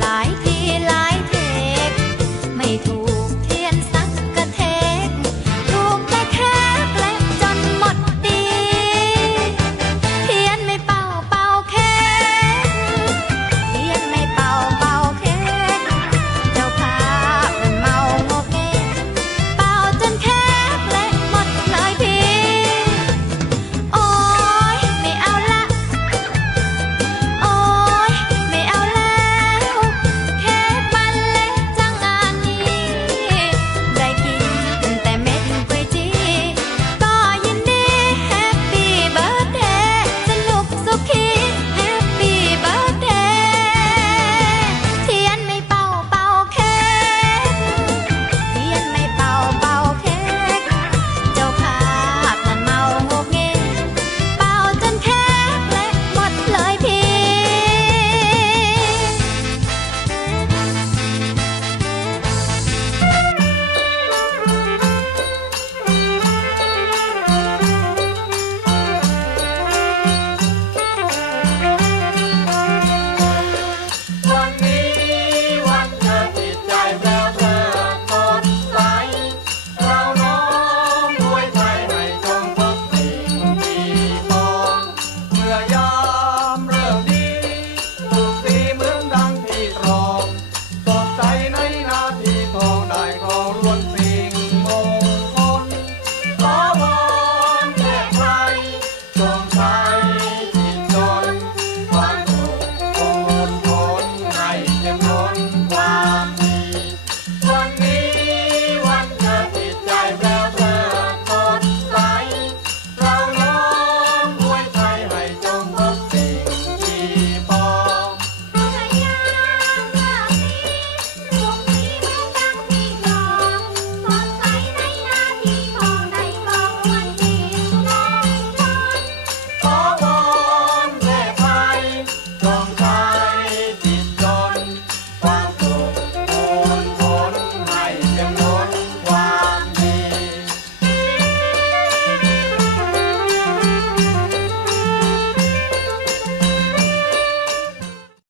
หลายที